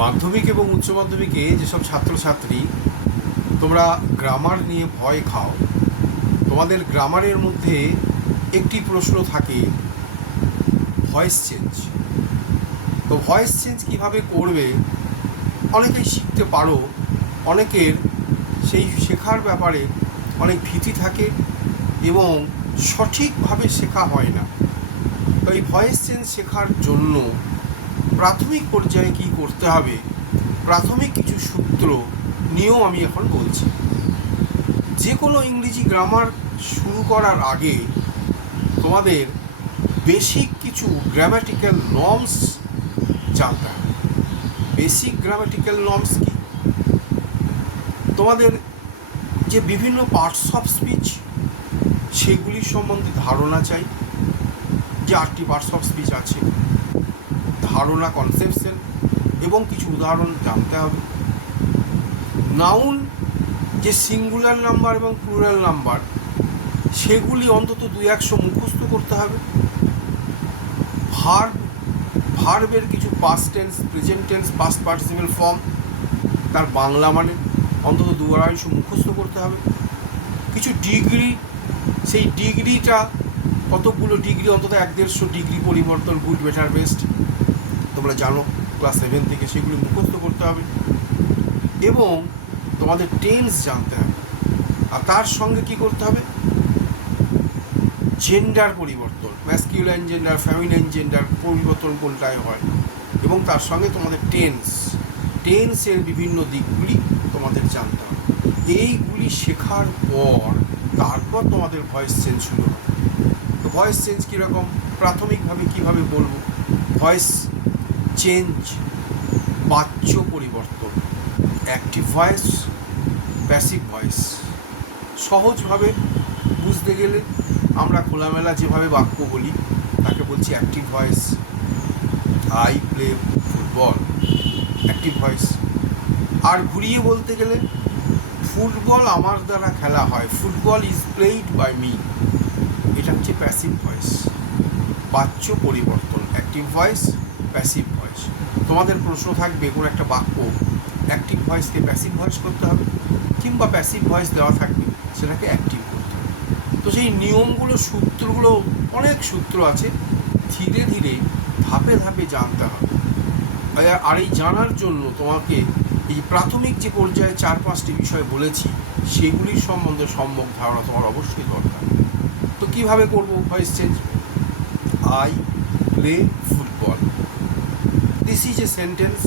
মাধ্যমিক এবং উচ্চ মাধ্যমিকে যেসব ছাত্রছাত্রী তোমরা গ্রামার নিয়ে ভয় খাও, তোমাদের গ্রামারের মধ্যে একটি প্রশ্ন থাকে ভয়েস চেঞ্জ। তো ভয়েস চেঞ্জ কীভাবে করবে অনেকেই শিখতে পারো, অনেকের সেই শেখার ব্যাপারে অনেক ভীতি থাকে এবং সঠিকভাবে শেখা হয় না। তো এই ভয়েস চেঞ্জ শেখার জন্য প্রাথমিক পর্যায়ে কী করতে হবে, প্রাথমিক কিছু সূত্র নিয়েও আমি এখন বলছি। যে কোনো ইংরেজি গ্রামার শুরু করার আগে তোমাদের বেসিক কিছু গ্রামাটিক্যাল নর্মস জানতে হবে। বেসিক গ্রামাটিক্যাল নর্মস কি? তোমাদের যে বিভিন্ন পার্টস অফ স্পিচ সেগুলির সম্বন্ধে ধারণা চাই। যে 8টি পার্টস অফ স্পিচ আছে, ধারণা, কনসেপশন এবং কিছু উদাহরণ জানতে হবে। নাউন যে সিঙ্গুলার নাম্বার এবং প্লুরাল নাম্বার সেগুলি অন্তত 2-100 মুখস্থ করতে হবে। ভার্বের কিছু past tense, present tense, past participle form তার বাংলা মানে অন্তত 2-250 মুখস্থ করতে হবে। কিছু ডিগ্রি, সেই ডিগ্রিটা কতগুলো ডিগ্রি, অন্তত 1-150 ডিগ্রি পরিবর্তন, গুড, বেটার, বেস্ট তোমরা জানো ক্লাস 7 থেকে, সেগুলি মুখস্থ করতে হবে। এবং তোমাদের টেন্স জানতে হবে। আর তার সঙ্গে কি করতে হবে, জেন্ডার পরিবর্তন, ম্যাসকিউলাইন জেন্ডার, ফেমিনাইন জেন্ডার পরিবর্তন কোনটায় হয়, এবং তার সঙ্গে তোমাদের টেন্সের বিভিন্ন দিকগুলি তোমাদের জানতে হবে। এইগুলি শেখার পর তারপর তোমাদের ভয়েস চেঞ্জ শুরু হবে। তো ভয়েস চেঞ্জ কীরকম, প্রাথমিকভাবে কীভাবে বলবো? ভয়েস চেঞ্জ, বাচ্য পরিবর্তন, অ্যাক্টিভ ভয়েস, প্যাসিভ ভয়েস। সহজভাবে বুঝতে গেলে আমরা খোলামেলা যেভাবে বাক্য বলি তাকে বলছি active voice. I play football, active voice. আর ঘুরিয়ে বলতে গেলে ফুটবল আমার দ্বারা খেলা হয়, football is played by me, এটা হচ্ছে প্যাসিভ ভয়েস। বাচ্য পরিবর্তন, অ্যাক্টিভ ভয়েস, প্যাসিভ ভয়েস। তোমাদের প্রশ্ন থাকবে কোনো একটা বাক্য অ্যাক্টিভ ভয়েসকে প্যাসিভ ভয়েস করতে হবে, কিংবা প্যাসিভ ভয়েস দেওয়া থাকবে সেটাকে অ্যাক্টিভ করতে হবে। তো সেই নিয়মগুলো, সূত্রগুলো, অনেক সূত্র আছে, ধীরে ধীরে ধাপে ধাপে জানতে হবে। আর এই জানার জন্য তোমাকে এই প্রাথমিক যে পর্যায়ে 4-5টি বিষয় বলেছি সেগুলির সম্বন্ধে সম্যক ধারণা তোমার অবশ্যই দরকার। তো কীভাবে করবো voice change? I play football, this is a sentence.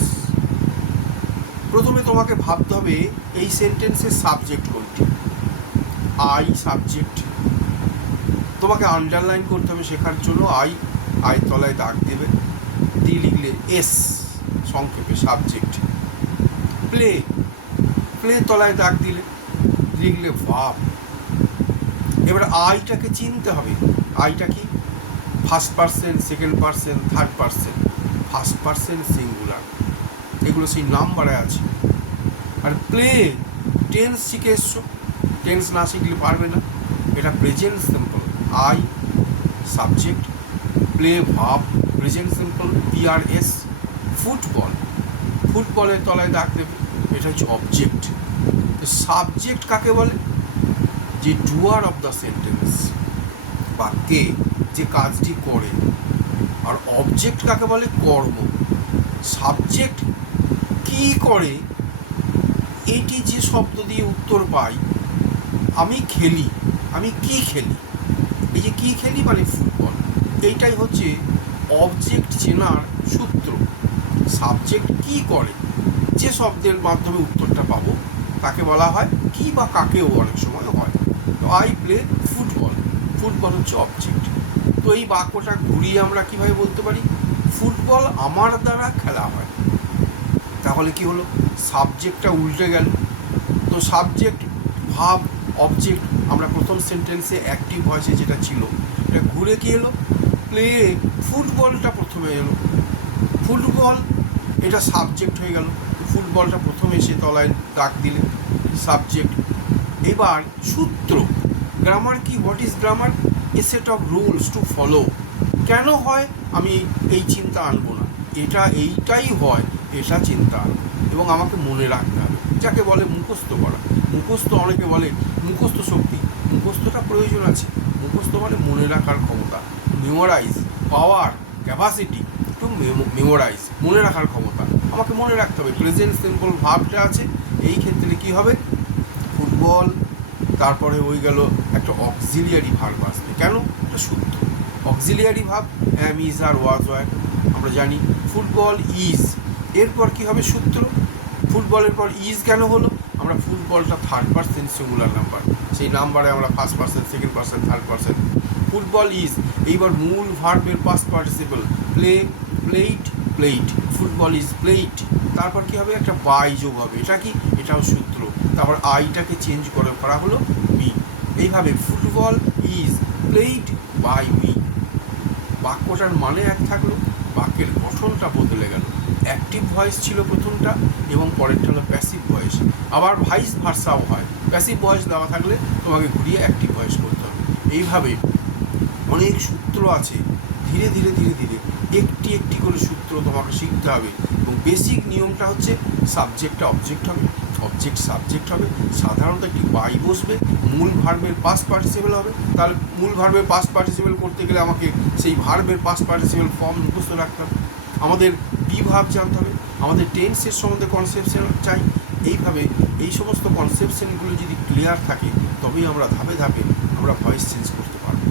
প্রথমে তোমাকে ভাবতে হবে এই সেন্টেন্সের সাবজেক্ট কোনটি। আই সাবজেক্ট, তোমাকে আন্ডারলাইন করতে হবে শেখার জন্য। আই তলায় দাগ দেবে, দিয়ে লিখলে এস সংক্ষেপে সাবজেক্ট। প্লে তলায় দাগ দিলে, লিখলে ভার্ব। এবার আইটাকে চিনতে হবে। আইটা কি? First person, second person, third person. First person singular, এগুলো সেই নাম্বারে আছে। আর প্লে টেন্স শিখে এসছো, টেন্স না শিখলে পারবে না। এটা present simple, I subject, play verb, present simple, PRS। ফুটবলের তলায় দাগ দেবে, এটা হচ্ছে অবজেক্ট। তো সাবজেক্ট কাকে বলে? যে ডুয়ার অফ দ্য সেন্টেন্স, বাক্যে যে কাজটি করে। আর অবজেক্ট কাকে বলে? কর্ম। সাবজেক্ট কি করে, এটি যে শব্দ দিয়ে উত্তর পাই, আমি খেলি, আমি কি খেলি, এই যে কি খেলি মানে ফুটবল, এইটাই হচ্ছে অবজেক্ট চেনার সূত্র। সাবজেক্ট কি করে, যে শব্দের মাধ্যমে উত্তরটা পাবো তাকে বলা হয় কি, বা কাকেও অনেক সময় হয়। তো আই প্লে ফুটবল, ফুটবল হচ্ছে অবজেক্ট। তো এই বাক্যটা ঘুরিয়ে আমরা কীভাবে বলতে পারি? ফুটবল আমার দ্বারা খেলা হয়। তাহলে কি হলো? সাবজেক্টটা উল্টে গেল। তো সাবজেক্ট, ভার্ব, অবজেক্ট, আমরা প্রথম সেন্টেন্সে অ্যাক্টিভ ভয়েসে যেটা ছিল এটা ঘুরে কি এলো? প্লে ফুটবলটা প্রথমে এলো, ফুটবল এটা সাবজেক্ট হয়ে গেল। ফুটবলটা প্রথমে এসে তলায় দাগ দিলে সাবজেক্ট। এবার সূত্র, গ্রামার কি? What is grammar? A set of rules to follow. কেন হয় আমি এই চিন্তা আনবো না, এইটাই হয়, এটা চিন্তা এবং আমাকে মনে রাখতে হবে, যাকে বলে মুখস্থ করা। মুখস্থ অনেকে বলে মুখস্থ শক্তি, মুখস্থটা প্রয়োজন আছে। মুখস্থ মানে মনে রাখার ক্ষমতা, মেমোরাইজ, পাওয়ার, ক্যাপাসিটি টু মেমোরাইজ, মনে রাখার ক্ষমতা। আমাকে মনে রাখতে হবে প্রেজেন্ট সিম্পল ভাবটা আছে। এই ক্ষেত্রে কি হবে, ফুটবল, তারপরে হয়ে গেল একটা অক্সিলিয়ারি ভার্ব আসবে। কেন? এটা সূত্র, অক্সিলিয়ারি ভাব, অ্যাম, ইজ, আর, ওয়াজ, ওয়ার। আমরা জানি ফুটবল ইজ, এরপর কি হবে সূত্র, ফুটবলের পর ইজ কেন হলো, আমরা ফুটবলটা থার্ড পার্সন সিঙ্গুলার নাম্বার, সেই নাম্বারে আমরা first person, second person, third person. Football is, এইবার মূল ভার্বের past participle, play, played, played, football is played. তারপর কি হবে, একটা বাই যোগ হবে, এটা কি, এটাও সূত্র। তারপর আইটাকে চেঞ্জ করা হলো মি। এইভাবে football is played by me. বাক্যটার মানে এক থাকলো, বাক্যের গঠনটা বদলে গেল। অ্যাক্টিভ ভয়েস ছিল প্রথমটা এবং পরেরটা হলো প্যাসিভ ভয়েস। আবার ভাইস ভার্সাও হয়, প্যাসিভ ভয়েস দেওয়া থাকলে তোমাকে ঘুরিয়ে অ্যাক্টিভ ভয়েস করতে হবে। এইভাবে অনেক সূত্র আছে, ধীরে ধীরে ধীরে ধীরে একটি একটি করে সূত্র তোমাকে শিখতে হবে। এবং বেসিক নিয়মটা হচ্ছে সাবজেক্টটা অবজেক্ট হবে, অবজেক্ট সাবজেক্ট হবে, সাধারণত একটি বাই বসবে, মূল ভার্বের পাস্ট পার্টিসিপল হবে। তাহলে মূল ভার্বের পাস্ট পার্টিসিপল করতে গেলে আমাকে সেই ভার্বের পাস্ট পার্টিসিপল ফর্ম মুখস্থ রাখতে হবে, আমাদের বি ভার্ব জানতে হবে, আমাদের টেন্সের সম্বন্ধে কনসেপশন চাই। এইভাবে এই সমস্ত কনসেপশনগুলো যদি ক্লিয়ার থাকে, তবেই আমরা ধাপে ধাপে আমরা ভয়েস চেঞ্জ করতে পারবো।